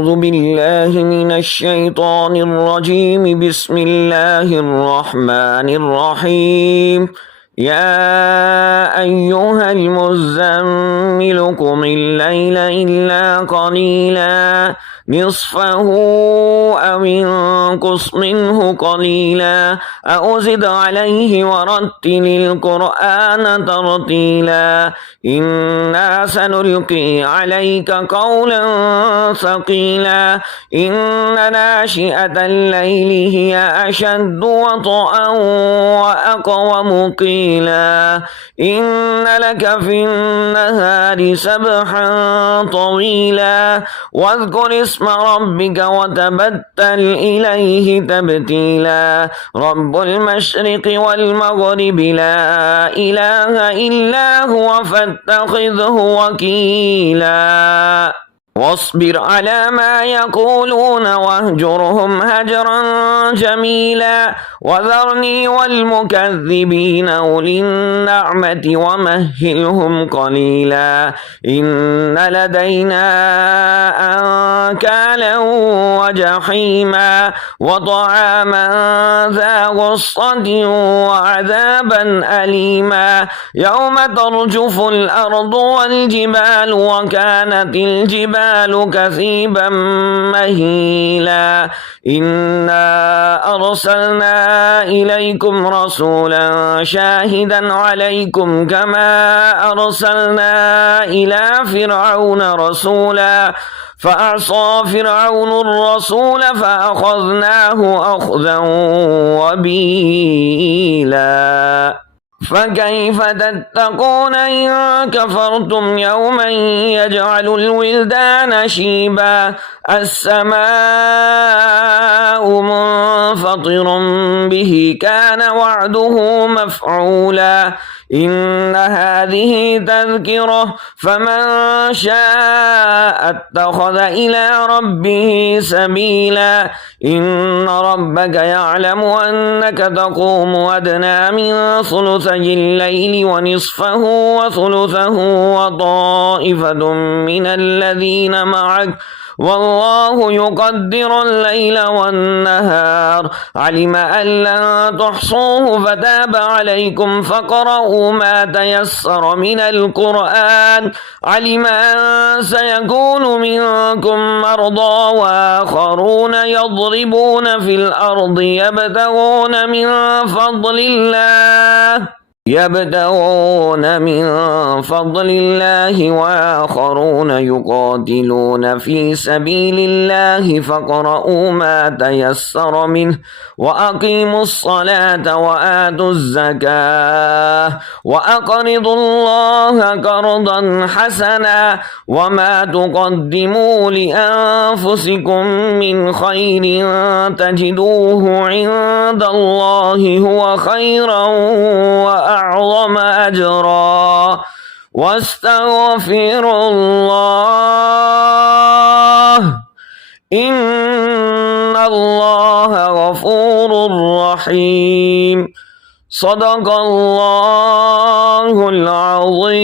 أعوذ بالله من الشيطان الرجيم. بسم الله الرحمن الرحيم. يا أيها المزمل قم الليل إلا قليلا نصفه أو انقص منه قليلا أو زد عليه ورتل القرآن ترتيلا إنا سنلقي عليك قولا ثقيلا إن ناشئة الليل هي أشد وطئا وأقوم قيلا إن لك في النهار سبحا طويلا واذكر اسم ربك وتبتل إليه تبتيلا رب المشرق والمغرب لا إله إلا هو فاتخذه وكيلا واصبر على ما يقولون واهجرهم هجرا جميلا وذرني والمكذبين أولي النعمة ومهلهم قليلا إن لدينا أنكالا وجحيما وطعاما ذا غصة وعذابا أليما يوم ترجف الأرض والجبال وكانت الجبال كثيبا مهيلا إنا أرسلنا إليكم رسولا شاهدا عليكم كما أرسلنا إلى فرعون رسولا فعصى فرعون الرسول فأخذناه أخذا وبيلا فكيف تتقون إن كفرتم يوما يجعل الولدان شيبا السماء منفطر به كان وعده مفعولا إن هذه تذكرة فمن شاء اتخذ إلى ربه سبيلا إن ربك يعلم أنك تقوم أدنى من ثلثي الليل ونصفه وثلثه وطائفة من الذين معك والله يقدر الليل والنهار علم أن لن تحصوه فتاب عليكم فاقرؤوا ما تيسر من القرآن علم أن سيكون منكم مرضى وآخرون يضربون في الأرض يبتغون من فضل الله وآخرون يقاتلون في سبيل الله فاقرؤوا ما تيسر منه وأقيموا الصلاة وآتوا الزكاة وأقرضوا الله قرضا حسنا وما تقدموا لأنفسكم من خير تجدوه عند الله هو خيرا وأعظم أجرا واستغفروا الله إن الله غفور رحيم صدق الله العظيم.